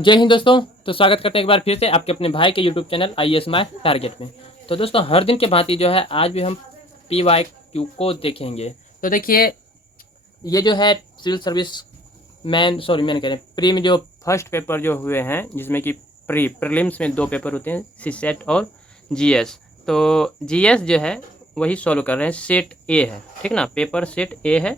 जय हिंद दोस्तों। तो स्वागत करते हैं एक बार फिर से आपके अपने भाई के YouTube channel IAS my target में। तो दोस्तों हर दिन के भांति जो है आज भी हम PYQ को देखेंगे। तो देखिए ये जो है सिविल सर्विस मैन कह रहे हैं प्री में जो फर्स्ट पेपर जो हुए हैं, जिसमें कि प्रीलिम्स में 2 पेपर होते हैं, CSET और GS। तो GS जो है वही सॉल्व कर रहे हैं, सेट ए है, ठीक ना, पेपर सेट ए है।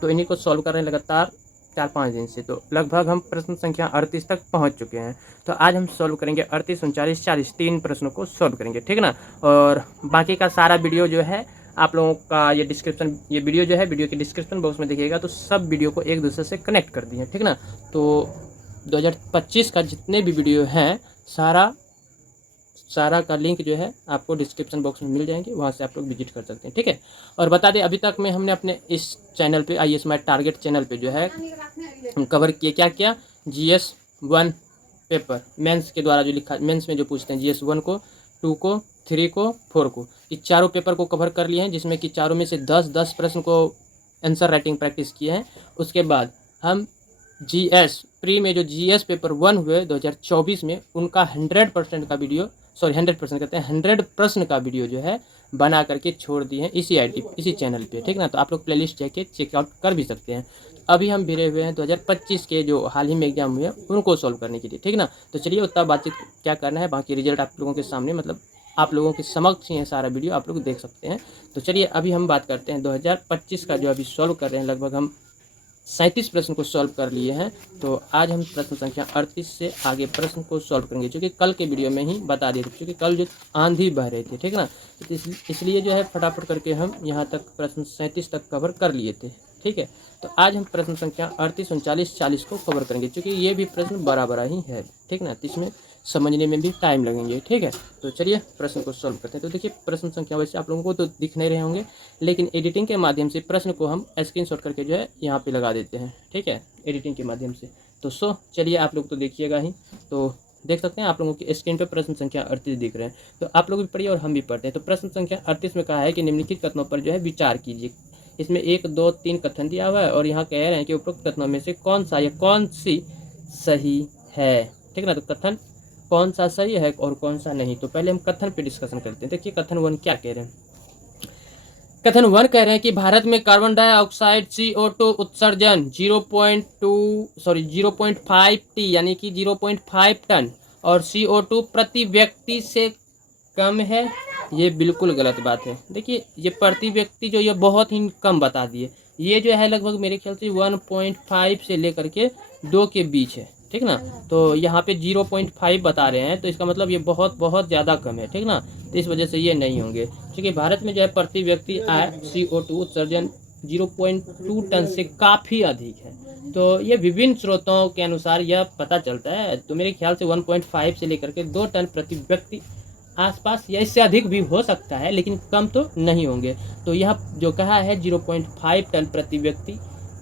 तो इन्हीं को सॉल्व कर रहे हैं लगातार 4-5 दिन से। तो लगभग हम प्रश्न संख्या 38 तक पहुंच चुके हैं। तो आज हम सॉल्व करेंगे 38, 39, 40 3 प्रश्नों को सॉल्व करेंगे, ठीक ना। और बाकी का सारा वीडियो जो है आप लोगों का ये वीडियो जो है वीडियो के डिस्क्रिप्शन बॉक्स में देखिएगा। तो सब वीडियो को एक दूसरे से कनेक्ट कर दिए, ठीक ना। तो 2025 का जितने भी वीडियो हैं सारा का लिंक जो है आपको डिस्क्रिप्शन बॉक्स में मिल जाएंगे, वहाँ से आप लोग विजिट कर सकते हैं, ठीक है। और बता दें अभी तक में हमने अपने इस चैनल पे IAS माय टारगेट चैनल पे जो है कवर किए क्या क्या GS1 पेपर मेंस के द्वारा जो लिखा, मेंस में जो पूछते हैं GS1 को, 2 को, 3 को, 4 को, इस चारों पेपर को कवर कर लिए हैं, जिसमें कि चारों में से 10-10 प्रश्न को आंसर राइटिंग प्रैक्टिस किए हैं। उसके बाद हम GS प्री में जो GS पेपर 1 हुए 2024 में, उनका 100% का वीडियो, 100% कहते हैं 100 प्रश्न का वीडियो जो है बना करके छोड़ दिए हैं इसी चैनल पे, ठीक ना। तो आप लोग प्लेलिस्ट जाके चेकआउट कर भी सकते हैं। अभी हम भिड़े हुए हैं 2025 के जो हाल ही में एग्जाम हुए हैं उनको सॉल्व करने के लिए, ठीक ना। तो चलिए उतना बातचीत क्या करना है, बाकी रिजल्ट आप लोगों के सामने, मतलब आप लोगों के समक्ष ही है, सारा वीडियो आप लोग देख सकते हैं। तो चलिए अभी हम बात करते हैं 2025 का जो अभी सॉल्व कर रहे हैं। लगभग हम 37 प्रश्न को सॉल्व कर लिए हैं। तो आज हम प्रश्न संख्या 38 से आगे प्रश्न को सॉल्व करेंगे, क्योंकि कल के वीडियो में ही बता दिए थे, क्योंकि कल जो आंधी बह रहे थे, ठीक ना। तो इसलिए जो है फटाफट करके हम यहाँ तक प्रश्न 37 तक कवर कर लिए थे, ठीक है। तो आज हम प्रश्न संख्या 38, 39, 40 को कवर करेंगे, क्योंकि ये भी प्रश्न बड़ा ही है, ठीक ना। तो इसमें समझने में भी टाइम लगेंगे, ठीक है। तो चलिए प्रश्न को सॉल्व करते हैं। तो देखिए प्रश्न संख्या वैसे आप लोगों को तो दिख नहीं रहे होंगे, लेकिन एडिटिंग के माध्यम से प्रश्न को हम स्क्रीनशॉट करके जो है यहाँ पे लगा देते हैं, ठीक है, एडिटिंग के माध्यम से। तो चलिए आप लोग तो देखिएगा ही, तो देख सकते हैं आप लोगों की स्क्रीन पे प्रश्न संख्या 38 दिख रहे हैं। तो आप लोग भी पढ़िए और हम भी पढ़ते हैं। तो प्रश्न संख्या 38 में कहा है कि निम्नलिखित कथनों पर जो है विचार कीजिए। इसमें 1, 2, 3 कथन दिया हुआ है, और यहाँ कह रहे हैं कि उपरोक्त कथनों में से कौन सा या कौन सी सही है, ठीक ना। तो कथन कौन सा सही है और कौन सा नहीं। तो पहले हम कथन पे डिस्कशन करते हैं। देखिए कथन 1 क्या कह रहे हैं। कथन 1 कह रहे हैं कि भारत में कार्बन डाइऑक्साइड CO2 उत्सर्जन 0.5 टी यानी कि 0.5 टन और CO2 प्रति व्यक्ति से कम है। ये बिल्कुल गलत बात है। देखिए ये प्रति व्यक्ति जो ये बहुत ही कम बता दिए। ये जो है लगभग मेरे ख्याल से 1.5 से लेकर के 2 के बीच है, ठीक ना। तो यहाँ पे 0.5 बता रहे हैं, तो इसका मतलब ये बहुत ज़्यादा कम है, ठीक ना। तो इस वजह से ये नहीं होंगे, क्योंकि भारत में जो है प्रति व्यक्ति आय CO2 उत्सर्जन 0.2 टन से काफ़ी अधिक है। तो ये विभिन्न स्रोतों के अनुसार यह पता चलता है। तो मेरे ख्याल से 1.5 से लेकर के 2 टन प्रति व्यक्ति आसपास, या इससे अधिक भी हो सकता है, लेकिन कम तो नहीं होंगे। तो यह जो कहा है 0.5 टन प्रति व्यक्ति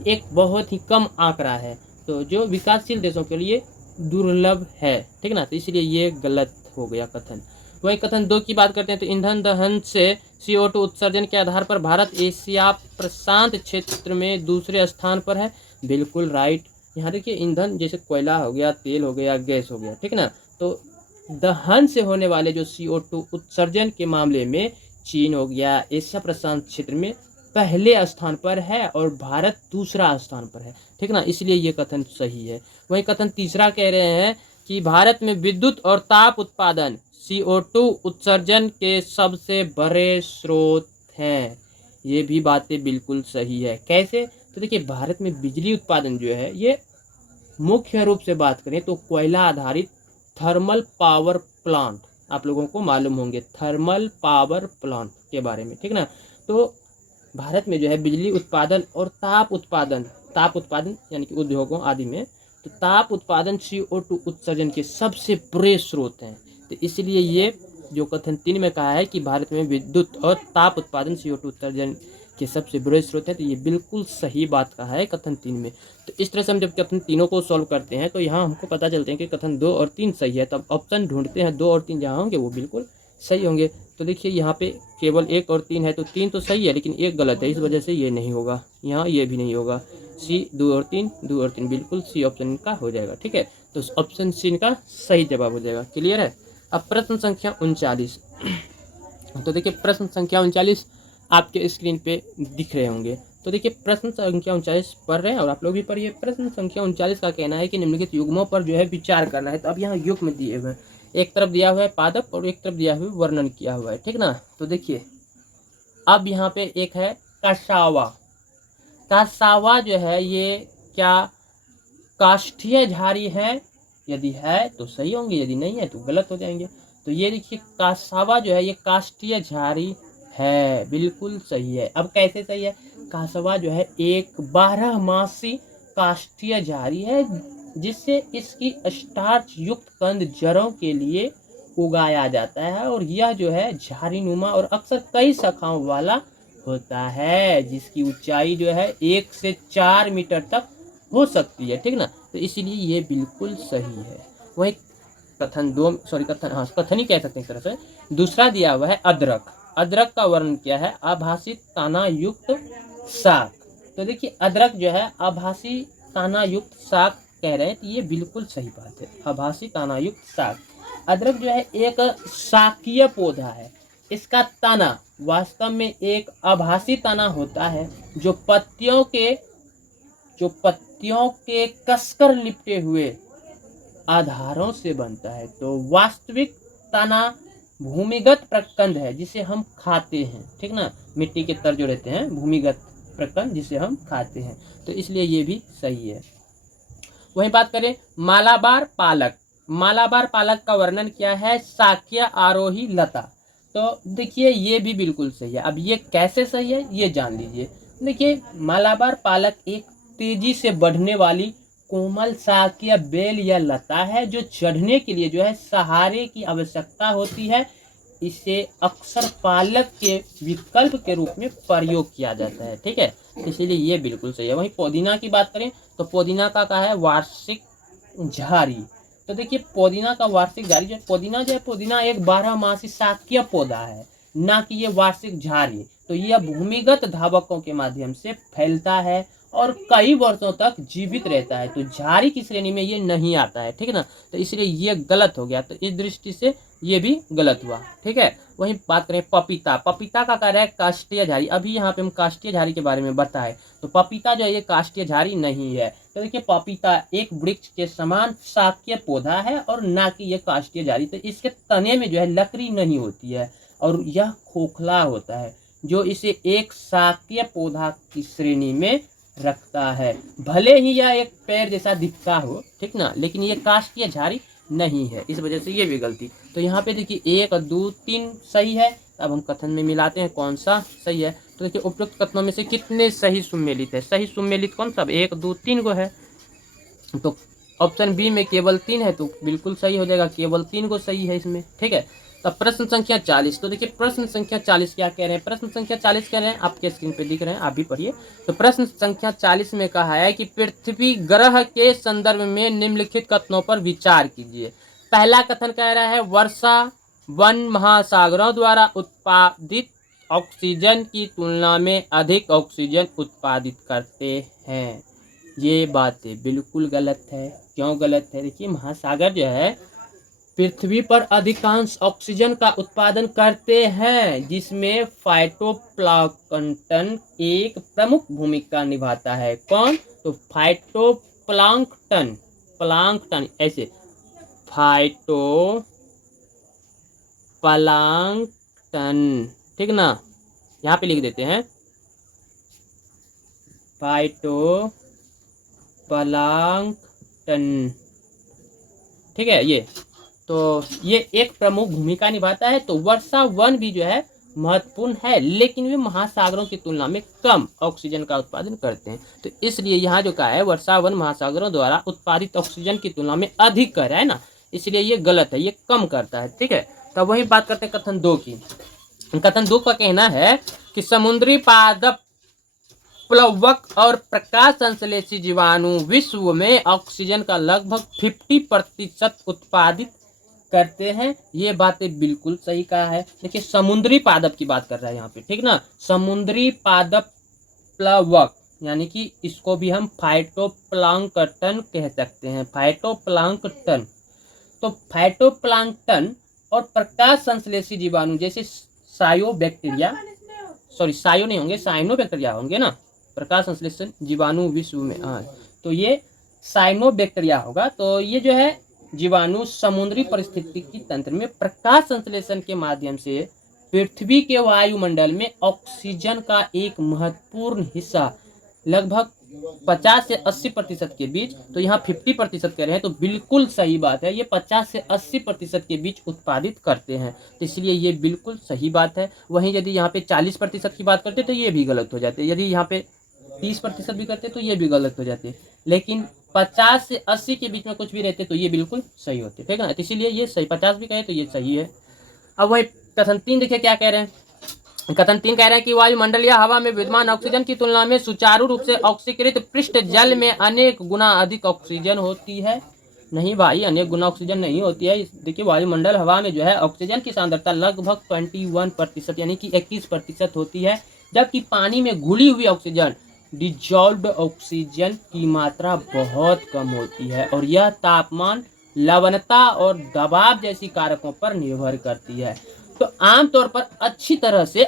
एक बहुत ही कम आंकड़ा है, तो जो विकासशील देशों के लिए दुर्लभ है, ठीक ना। तो इसलिए ये गलत हो गया कथन। वही कथन 2 की बात करते हैं। तो ईंधन दहन से CO2 उत्सर्जन के आधार पर भारत एशिया प्रशांत क्षेत्र में दूसरे स्थान पर है। बिल्कुल राइट। यहाँ देखिए ईंधन जैसे कोयला हो गया, तेल हो गया, गैस हो गया, ठीक ना। तो दहन से होने वाले जो CO2 उत्सर्जन के मामले में चीन हो गया एशिया प्रशांत क्षेत्र में पहले स्थान पर है, और भारत दूसरा स्थान पर है, ठीक ना। इसलिए ये कथन सही है। वही कथन तीसरा कह रहे हैं कि भारत में विद्युत और ताप उत्पादन CO2 उत्सर्जन के सबसे बड़े स्रोत हैं। ये भी बातें बिल्कुल सही है। कैसे? तो देखिए भारत में बिजली उत्पादन जो है ये मुख्य रूप से बात करें तो कोयला आधारित थर्मल पावर प्लांट, आप लोगों को मालूम होंगे थर्मल पावर प्लांट के बारे में, ठीक ना। तो भारत में जो है बिजली उत्पादन और ताप उत्पादन यानी कि उद्योगों आदि में, तो ताप उत्पादन CO2 उत्सर्जन के सबसे बड़े स्रोत हैं। तो इसलिए ये जो कथन 3 में कहा है कि भारत में विद्युत और ताप उत्पादन CO2 उत्सर्जन के सबसे बड़े स्रोत है, तो ये बिल्कुल सही बात कहा है कथन 3 में। तो इस तरह से हम जब कथन तीनों को सॉल्व करते हैं तो यहाँ हमको पता चलते हैं कि कथन 2 और 3 सही है। तब ऑप्शन ढूंढते हैं 2 और 3 जहाँ होंगे वो बिल्कुल सही होंगे। तो देखिए यहाँ पे केवल 1 और 3 है, तो 3 तो सही है लेकिन 1 गलत है, इस वजह से ये नहीं होगा। यहाँ ये भी नहीं होगा। C 2 और 3 बिल्कुल C ऑप्शन का हो जाएगा, ठीक है। तो ऑप्शन सी का सही जवाब हो जाएगा। क्लियर है। अब प्रश्न संख्या 39। तो देखिए प्रश्न संख्या 39 आपके स्क्रीन पे दिख रहे होंगे। तो देखिए प्रश्न संख्या 39 पढ़ रहे हैं और आप लोग भी पढ़िए। प्रश्न संख्या 39 का कहना है कि निम्नलिखित युग्मों पर जो है विचार करना है। तो अब यहाँ युग्म दिए हुए हैं, एक तरफ दिया हुआ है पादप और एक तरफ दिया हुआ है वर्णन किया हुआ है, ठीक ना। तो देखिए अब यहाँ पे एक है कसावा। कसावा जो है ये क्या काष्ठीय झाड़ी है? यदि है तो सही होंगे, यदि नहीं है तो गलत हो जाएंगे। तो ये देखिए कासावा जो है ये काष्ठीय झाड़ी है, बिल्कुल सही है। अब कैसे सही है? कासावा जो है एक 12 मासी काष्ठीय झाड़ी है जिससे इसकी स्टार्च युक्त कंद जड़ों के लिए उगाया जाता है और यह जो है झाड़ी नुमा और अक्सर कई शाखाओं वाला होता है, जिसकी ऊंचाई जो है 1 से 4 मीटर तक हो सकती है, ठीक ना। तो इसीलिए ये बिल्कुल सही है। वही कथन ही कह सकते हैं एक तरह से। दूसरा दिया हुआ है अदरक। अदरक का वर्णन क्या है? आभासी तना युक्त शाक। तो देखिए अदरक जो है आभासी ताना युक्त शाक कह रहे हैं, तो ये बिल्कुल सही बात है। आभासी ताना युक्त शाक। अदरक जो है एक शाकीय पौधा है। इसका तना वास्तव में एक आभासी तना होता है जो पत्तियों के कसकर लिपटे हुए आधारों से बनता है। तो वास्तविक तना भूमिगत प्रकंद है जिसे हम खाते हैं, ठीक ना। मिट्टी के तर जो रहते हैं भूमिगत प्रकंद जिसे हम खाते हैं, तो इसलिए ये भी सही है। वहीं बात करें मालाबार पालक। मालाबार पालक का वर्णन क्या है? शाक्य आरोही लता। तो देखिए ये भी बिल्कुल सही है। अब ये कैसे सही है ये जान लीजिए। देखिए मालाबार पालक एक तेजी से बढ़ने वाली कोमल शाकीय बेल या लता है जो चढ़ने के लिए जो है सहारे की आवश्यकता होती है। इसे अक्सर पालक के विकल्प के रूप में प्रयोग किया जाता है, ठीक है। इसीलिए ये बिल्कुल सही है। वहीं पुदीना की बात करें तो पुदीना का क्या है? वार्षिक झाड़ी। तो देखिए पुदीना का वार्षिक झाड़ी जो पुदीना जो है पुदीना एक 12 मासी शाकीय पौधा है, ना कि ये वार्षिक झाड़ी। तो यह भूमिगत धावकों के माध्यम से फैलता है और कई वर्षों तक जीवित रहता है। तो झाड़ी की श्रेणी में ये नहीं आता है, ठीक है ना। तो इसलिए ये गलत हो गया। तो इस दृष्टि से ये भी गलत हुआ, ठीक है। वहीं बात करें पपीता। पपीता का कार्य है काष्ठीय झाड़ी। अभी यहाँ पे हम काष्ठीय झाड़ी के बारे में बताए, तो पपीता जो है ये काष्ठीय झाड़ी नहीं है। तो देखिए पपीता एक वृक्ष के समान शाकीय पौधा है और ना कि ये काष्ठीय झाड़ी। तो इसके तने में जो है लकड़ी नहीं होती है और यह खोखला होता है, जो इसे एक शाकीय पौधा की श्रेणी में रखता है। भले ही यह एक पेड़ जैसा दिखता हो, ठीक ना, लेकिन ये काष्ठीय झाड़ी नहीं है। इस वजह से ये भी गलती। तो यहाँ पे देखिए 1 2 3 सही है। अब हम कथन में मिलाते हैं कौन सा सही है। तो देखिए उपयुक्त कथनों में से कितने सही सुमेलित है? सही सुमेलित कौन सा? 1 2 3 को है। तो ऑप्शन बी में केवल 3 है, तो बिल्कुल सही हो जाएगा। केवल 3 को सही है इसमें, ठीक है। तब प्रश्न संख्या 40। तो देखिए प्रश्न संख्या 40 क्या कह रहे हैं? प्रश्न संख्या 40 कह रहे हैं, आपके स्क्रीन पे दिख रहे हैं, आप भी पढ़िए। तो प्रश्न संख्या 40 में कहा है कि पृथ्वी ग्रह के संदर्भ में निम्नलिखित कथनों पर विचार कीजिए। पहला कथन कह रहा है वर्षा वन महासागरों द्वारा उत्पादित ऑक्सीजन की तुलना में अधिक ऑक्सीजन उत्पादित करते हैं। ये बातें बिल्कुल गलत है। क्यों गलत है? देखिए महासागर जो है पृथ्वी पर अधिकांश ऑक्सीजन का उत्पादन करते हैं, जिसमें फाइटोप्लैंक्टन एक प्रमुख भूमिका निभाता है। कौन? तो फाइटोप्लैंक्टन। प्लैंक्टन ऐसे फाइटोप्लैंक्टन, ठीक ना। यहाँ पे लिख देते हैं फाइटोप्लैंक्टन, ठीक है। ये तो ये एक प्रमुख भूमिका निभाता है। तो वर्षा वन भी जो है महत्वपूर्ण है, लेकिन वे महासागरों की तुलना में कम ऑक्सीजन का उत्पादन करते हैं। तो इसलिए यहाँ जो कहा है वर्षा वन महासागरों द्वारा उत्पादित ऑक्सीजन की तुलना में अधिक कर है ना, इसलिए ये गलत है, ये कम करता है, ठीक है। तब वही बात करते हैं कथन 2 की। कथन 2 का कहना है कि समुद्री पादप प्लवक और प्रकाश संश्लेषी जीवाणु विश्व में ऑक्सीजन का लगभग 50% उत्पादित करते हैं। ये बातें बिल्कुल सही कहा है। देखिए समुद्री पादप की बात कर रहा है यहाँ पे, ठीक ना। समुद्री पादप प्लवक यानी कि इसको भी हम फाइटोप्लांक्टन कह सकते हैं, फाइटोप्लांक्टन। तो फाइटोप्लांक्टन और प्रकाश संश्लेषी जीवाणु जैसे सायोबैक्टीरिया, सॉरी सायो नहीं होंगे, साइनोबैक्टीरिया होंगे ना, प्रकाश संश्लेषण जीवाणु विश्व में, हाँ, तो ये साइनोबैक्टीरिया होगा। तो ये जो है जीवाणु समुद्री पारिस्थितिकी तंत्र में प्रकाश संश्लेषण के माध्यम से पृथ्वी के वायुमंडल में ऑक्सीजन का एक महत्वपूर्ण हिस्सा लगभग 50 से 80% के बीच, तो यहाँ 50% कह रहे हैं, तो बिल्कुल सही बात है, ये 50 से 80% के बीच उत्पादित करते हैं, तो इसलिए ये बिल्कुल सही बात है। वहीं यदि यहाँ पे 40% की बात करते तो ये भी गलत हो जाते, यदि यहाँ पे 30% भी करते तो ये भी गलत हो जाते, लेकिन 50 से 80 के बीच में कुछ भी रहते तो ये बिल्कुल सही होते, ठीक है ना, तो इसीलिए ये सही, 50 भी कहे तो ये सही है। अब वही कथन 3 देखिए क्या कह रहे हैं। कथन 3 कह रहे हैं कि वायुमंडलीय हवा में विद्यमान ऑक्सीजन की तुलना में सुचारू रूप से ऑक्सीकृत पृष्ठ जल में अनेक गुना अधिक ऑक्सीजन होती है। नहीं भाई, अनेक गुना ऑक्सीजन नहीं होती है। देखिए वायुमंडल हवा में जो है ऑक्सीजन की सांद्रता लगभग 21% यानी कि 21% होती है, जबकि पानी में घुली हुई ऑक्सीजन, डिजॉल्व्ड ऑक्सीजन की मात्रा बहुत कम होती है, और यह तापमान, लवणता और दबाव जैसी कारकों पर निर्भर करती है। तो आमतौर पर अच्छी तरह से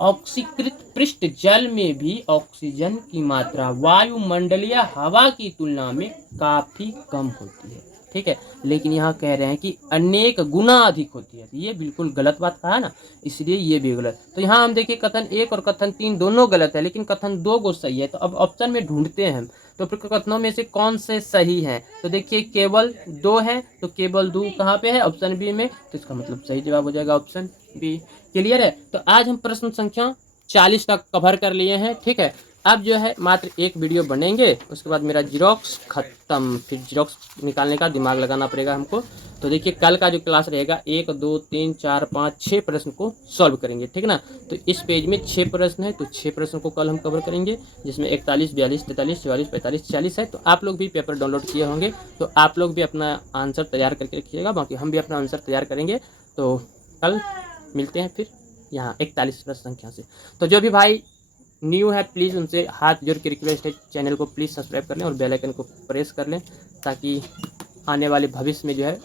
ऑक्सीकृत पृष्ठ जल में भी ऑक्सीजन की मात्रा वायुमंडलीय हवा की तुलना में काफी कम होती है, ठीक है, लेकिन यहाँ कह रहे हैं कि अनेक गुना अधिक होती है, तो ये बिल्कुल गलत बात कहा ना, इसलिए ये भी गलत। तो यहाँ हम देखिए कथन 1 और कथन 3 दोनों गलत है, लेकिन कथन 2 को सही है। तो अब ऑप्शन में ढूंढते हैं हम, तो फिर कथनों में से कौन से सही हैं। तो देखिए केवल 2 है, तो केवल 2 कहाँ पे है, ऑप्शन बी में, तो इसका मतलब सही जवाब हो जाएगा ऑप्शन बी। क्लियर है। तो आज हम प्रश्न संख्या 40 तक कवर कर लिए हैं, ठीक है। अब जो है मात्र एक वीडियो बनेंगे, उसके बाद मेरा जीरोक्स खत्म, फिर जीरोक्स निकालने का दिमाग लगाना पड़ेगा हमको। तो देखिए कल का जो क्लास रहेगा 1 2 3 4 5 6 प्रश्न को सॉल्व करेंगे, ठीक ना। तो इस पेज में 6 प्रश्न है, तो 6 प्रश्न को कल हम कवर करेंगे, जिसमें 41 42 43 44 45 46 है। तो आप लोग भी पेपर डाउनलोड किए होंगे, तो आप लोग भी अपना आंसर तैयार करके रखिएगा, बाकी हम भी अपना आंसर तैयार करेंगे। तो कल मिलते हैं फिर यहाँ 41 प्रश्न संख्या से। तो जो भी भाई न्यू है प्लीज़ उनसे हाथ जोड़ के रिक्वेस्ट है, चैनल को प्लीज़ सब्सक्राइब कर लें और बेल आइकन को प्रेस कर लें, ताकि आने वाले भविष्य में जो है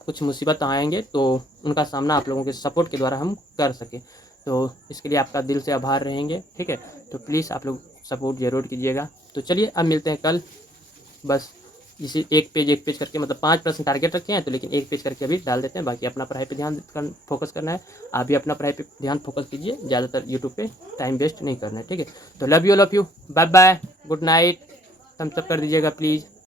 कुछ मुसीबत आएंगे तो उनका सामना आप लोगों के सपोर्ट के द्वारा हम कर सकें। तो इसके लिए आपका दिल से आभार रहेंगे, ठीक है। तो प्लीज़ आप लोग सपोर्ट जरूर कीजिएगा। तो चलिए अब मिलते हैं कल, बस इसी एक पेज करके, मतलब 5 प्रश्न टारगेट रखे हैं, तो लेकिन एक पेज करके अभी डाल देते हैं, बाकी अपना पढ़ाई पे ध्यान फोकस करना है। आप भी अपना पढ़ाई पे ध्यान फोकस कीजिए, ज़्यादातर यूट्यूब पे टाइम वेस्ट नहीं करना है, ठीक है। तो love you, bye bye, good night, thumbs up कर दीजिएगा प्लीज़।